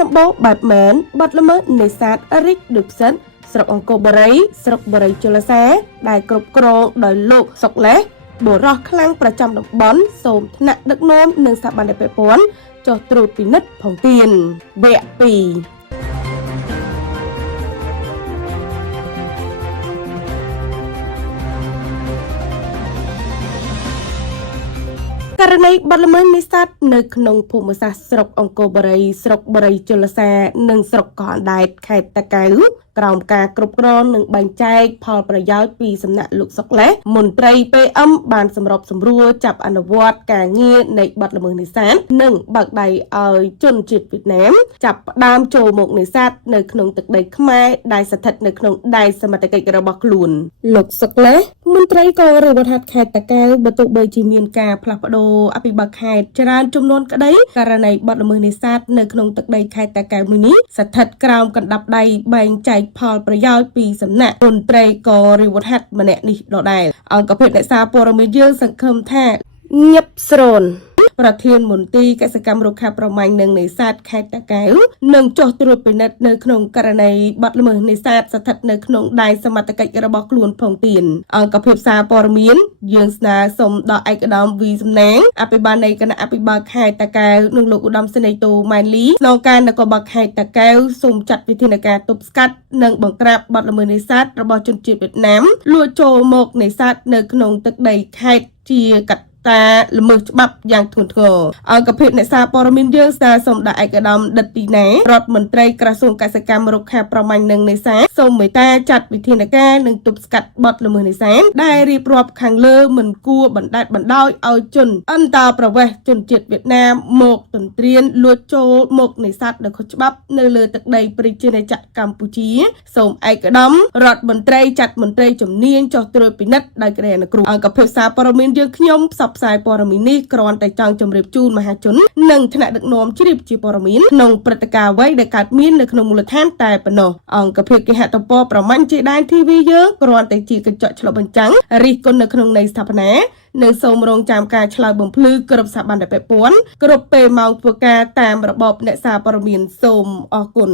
សម្បូរបែបមែនបាត់ល្មើសនេសាទរិចដូចផ្សិតស្រុកអង្គរបូរីស្រុកបូរីជលសាដែលគ្រប់គ្រងដោយលោកសុកលេសបុរសខ្លាំងប្រចាំតំបន់សូមថ្នាក់ដឹកនាំនិងស្ថាប័នពាក់ព័ន្ធចុះត្រួតពិនិត្យផងទៀតវគ្គ 2ករណីបាត់ល្មើសនេសាទនៅក្នុងភូមិសាស្ត្រស្រុកអង្គរបូរីស្រុកបូរីជលសានិងស្រុកកោះអណ្ដែតខេត្តតាកែវក្រោមការគ្រប់គ្រងនិងបែងចែកផលប្រយោជន៍ពីសំណាក់លោកសុកលេសមន្ត្រី PM បានសម្របសម្រួលចាប់អនុវត្តការងារនៃបាត់ល្មើសនេសាទនិងបើកដៃឲ្យជនជាតិវៀតណាមចាប់ផ្ដើមចូលមកនេសាទនៅក្នុងទឹកដីខ្មែរដែលស្ថិតនៅក្នុងដែនសមត្ថកិច្ចរបស់ខ្លួនលោកសុកលេសមន្ត្រីកងរាជអាវុធហត្ថខេត្តតាកែវបើទោះបីជាមានការផ្លាស់ប្ដូរអភិបាលខេត្តច្រើនចំនួនក្តីករណីបាត់ល្មើសនេសាទនៅក្នុងទឹកដីខេត្តតាកែវមួយនេះស្ថិតក្រោមកណ្ដាប់ដៃបែងចែកផលប្រយោជន៍ពីសំណាក់មន្ត្រីកងរាជអាវុធហត្ថម្នាក់នេះដដែលអង្គភាពអ្នកសារព័ត៌មានយើងសង្ឃឹមថាញឹបស្រូនប្រធានមន្ទីរកសិកម្មរុក្ខាប្រមាញ់និងនេសាទខេត្តតាកែវនឹងចុះត្រួតពិនិត្យនៅក្នុងករណីបាត់ល្មើសនេសាទស្ថិតនៅក្នុងដែនសមត្ថកិច្ចរបស់ខ្លួនផងទៀតអង្គភាពសារព័ត៌មានយើងស្នើសុំដល់ឯកឧត្តមវីសំណាងអភិបាលនៃគណៈអភិបាលខេត្តតាកែវនិងលោកឧត្តមសេនីយ៍តូម៉ែនលីស្នងការនគរបាលខេត្តតាកែវសូមចាត់វិធានការទប់ស្កាត់និងបង្ក្រាបបាត់ល្មើសនេសាទរបស់ជនជាតិវៀតណាមលួចចូលមកនេសាទនៅក្នុងទឹកដីខេត្តជាកាត់តាល្មើសច្បាប់យ៉ាងធ្ងន់ធ្ងរអង្គភាពអ្នកសារព័ត៌មានយើងស្នើសុំដល់ឯកឧត្តមដិតទីណារដ្ឋមន្ត្រីក្រសួងកសិកម្មរុក្ខាប្រមាញ់និងនេសាទសូមមេត្តាចាត់វិធានការនិងទប់ស្កាត់បទល្មើសនេសាទដែលរៀបរាប់ខាងលើមិនគួរបណ្តែតបណ្តោយឲ្យជនអន្តោប្រវេសន៍ជនជាតិវៀតណាមមកទន្ទ្រានលួចចូលមកនេសាទដោយខុសច្បាប់នៅលើទឹកដីប្រជាណាចក្រកម្ពុជាសូមឯកឧត្តមរដ្ឋមន្ត្រីចាត់មន្ត្រីជំនាញចុះត្រួតពិនិត្យដោយក្តីអនុគ្រោះអង្គភាពសារព័ត៌មានយើងខ្ញុំផ្សាយព័ត៌មាននេះគ្រាន់តែចង់ជម្រាបជូនមហាជននិងថ្នាក់ដឹកនាំជ្រាបជាព័ត៌មានក្នុងព្រឹត្តិការណ៍អ្វីដែលកើតមាននៅក្នុងមូលដ្ឋានតែប៉ុណ្ណោះអង្គភាពគេហទំព័រប្រមាញ់ជាដែន TV យើងគ្រាន់តែជាកញ្ចក់ឆ្លុះបញ្ចាំងរិះគន់នៅក្នុងន័យស្ថាបនានិងសូមរងចាំការឆ្លើយបំភ្លឺគ្រប់ស្ថាប័នដែលពាក់ព័ន្ធគ្រប់ពេលម៉ោងធ្វើការតាមរបបអ្នកសារព័ត៌មានសូមអរគុណ